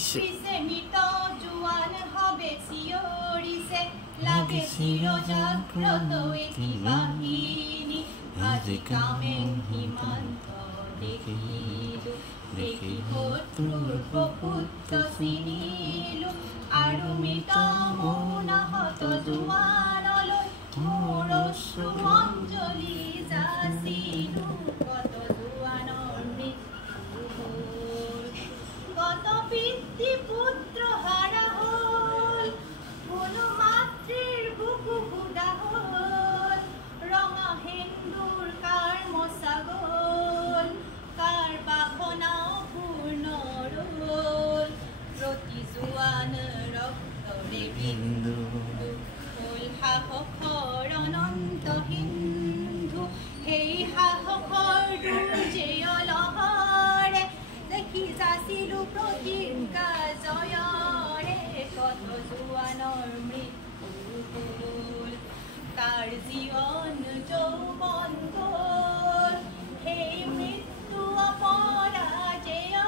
লাগিছে মৃত জোৱান হবে চিঞৰিছে লাগে চিৰজাগ্ৰত এটি বাহিনী আজি কামে সীমান্ত দেখিলো দেখি শত্ৰুৰ বহুত চিনিলো আৰু মৃত মৌনাহত জোৱানলৈ মোৰ অশ্ৰু অঞ্জলি যাচিলো কত জোৱানৰ মৃত্যু হ'ল কত পিতৃ পুত্ৰ হাৰা হ'ল কোনো মাতৃৰ বুকু ফুটা হ'ল ৰঙা সেন্দুৰ কাৰ মচা গ'ল কাৰ বাসনাও পূৰ্ণ ৰ'ল প্ৰতি জোৱান ৰক্তৰে বিন্দু হ'ল সাহসৰ অনন্ত সিন্ধু সেই সাহসৰ দুৰ্জয় লহৰে দেখি যাচিলো প্ৰতিজ্ঞা জয়ৰে কত জোৱানৰ মৃত্যু হ'ল কাৰ জীৱন যৌৱন গ'ল সেই মৃত্যু অপৰাজেয়